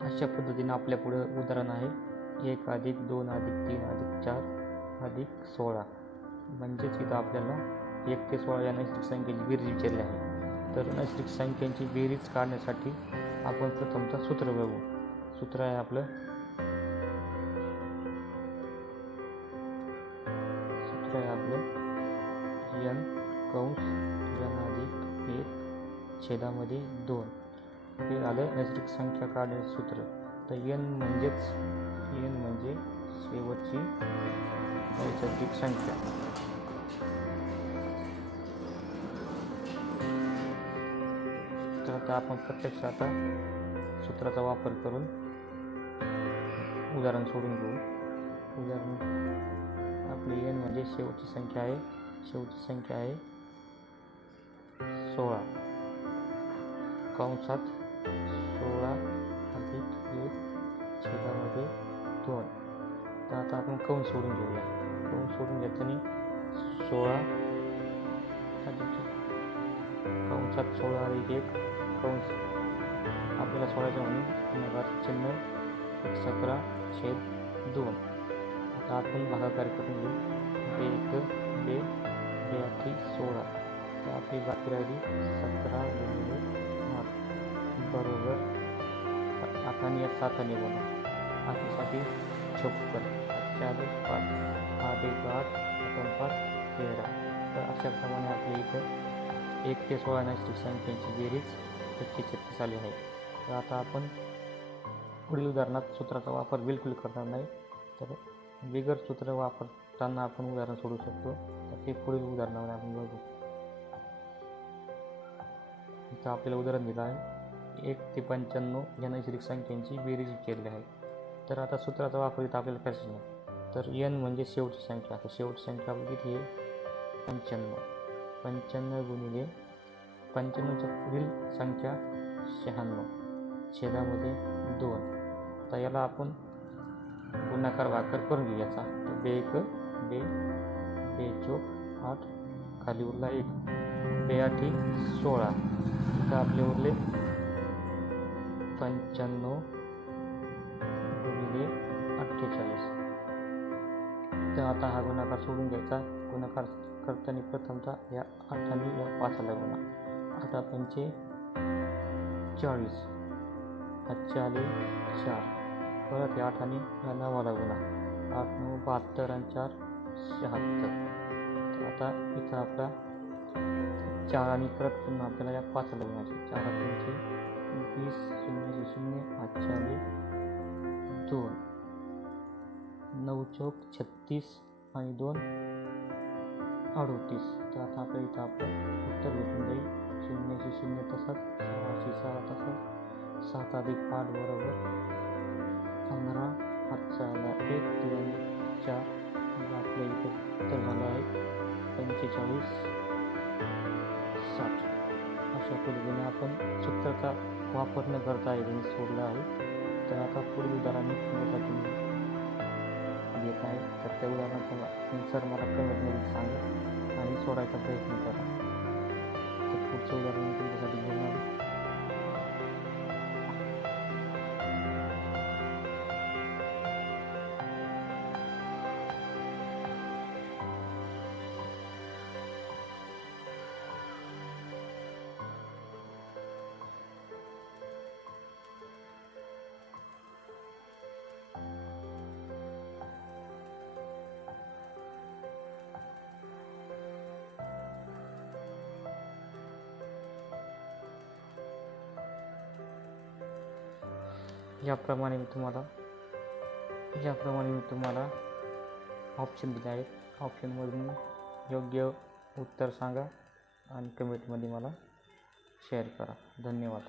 अशा पद्धतीने आपल्या पुढे उदाहरण आहे 1 + 2 + 3 + 4 + 16. म्हणजेच इथं आपल्याला 1 ते 16 या नैसर्गिक संख्येची बेरीज विचारली आहे. तर नैसर्गिक संख्यांची बेरीज काढण्यासाठी आपण प्रथमतः सूत्र बघू. सूत्र आहे आपलं n कंस n + 1 छेदामध्ये 2. हे झालं नैसर्गिक संख्या काढण्याचं सूत्र. तर n म्हणजे शेवटची नैसर्गिक संख्या. तर आता आपण प्रत्यक्षात सूत्राचा वापर करून उदाहरण सोडून घेऊ. उदाहरण आपली n म्हणजे शेवटची संख्या आहे 16 कंसात 16 + 1 छेदामध्ये 2. तर आता आपण कंस सोडून घेऊया. कंस सोडून घेताना 16 कंसात 16 + 1 कंस आपल्याला सोडायचं म्हणून गुणाकार चिन्ह 17/2. आता आपण भागाकार करून घेऊ. 1 2 2 16. तर आपली बाकी राहिली 17 × 8 बरोबर 8 आणि 7 आणि बोला 8साठी 56 4 5 8 1 8 5 13. तर अशाप्रमाणे आपल्या इथं 1 ते 16 नैसर्गिक संख्यांची बेरीज 36 आली आहे. तर आता आपण पुढील उदाहरणात सूत्राचा वापर बिलकुल करणार नाही. तर बिगर सूत्र वापरताना आपण उदाहरण सोडू शकतो. तर ते पुढील उदाहरणामध्ये आपण बघू. इथं आपल्याला उदाहरण दिलं आहे 1 ते 95 या नैसर्गिक संख्यांची बेरीज विचारली आहे. तर आता सूत्राचा वापर इथं आपल्याला करायचा नाही. तर n म्हणजे शेवटची संख्या. आता शेवटची संख्या आपली किती आहे 95. 95 गुणिले 95च्या पुढील संख्या 96 छेदामध्ये 2. तर याला आपण गुणाकार भागाकार करून घेऊ याचा. 2 1 2 2 चौक 8 खाली उरला 1 2 8 16. इथं आपले उरले 95 गुणिले 48. तर आता हा गुणाकार सोडून घ्यायचा. गुणाकार करताना प्रथमतः या 8 आणि या 5ला गुणा. 8 पंचे 40 5 आले 4. परत या 8 आणि या 9ला गुणा. 8 9 72 आणि 4 76. तर आता इथं आपला 4 आणि परत पुन्हा आपल्याला या 5ला गुणायचे. 4 पंचे 20 0 0 5 आले 2 9 चौक 36 आणि 2 38. तर आता आपल्या इथं आपलं उत्तर भेटून जाईल. 0 0 तसंच 6 6 तसंच 7 + 8 बरोबर 15. 5 आला 1 2 4. आपल्या इथं उत्तर झालं आहे 45 60. अशा पद्धतीने आपण सूत्राचा वापर न करता गणित सोडलं आहे. तर आता पुढील उदाहरण तुमच्यासाठी देत आहे. तर त्या उदाहरणाचा आन्सर मला कमेंटमध्ये सांगा आणि सोडायचा प्रयत्न करा. तर पुढचं उदाहरण तुमच्यासाठी घेऊन आलो. याप्रमाणे मी तुम्हाला ऑप्शन दिले आहेत. ऑप्शनमधून योग्य उत्तर सांगा आणि कमेंटमध्ये मला शेअर करा. धन्यवाद.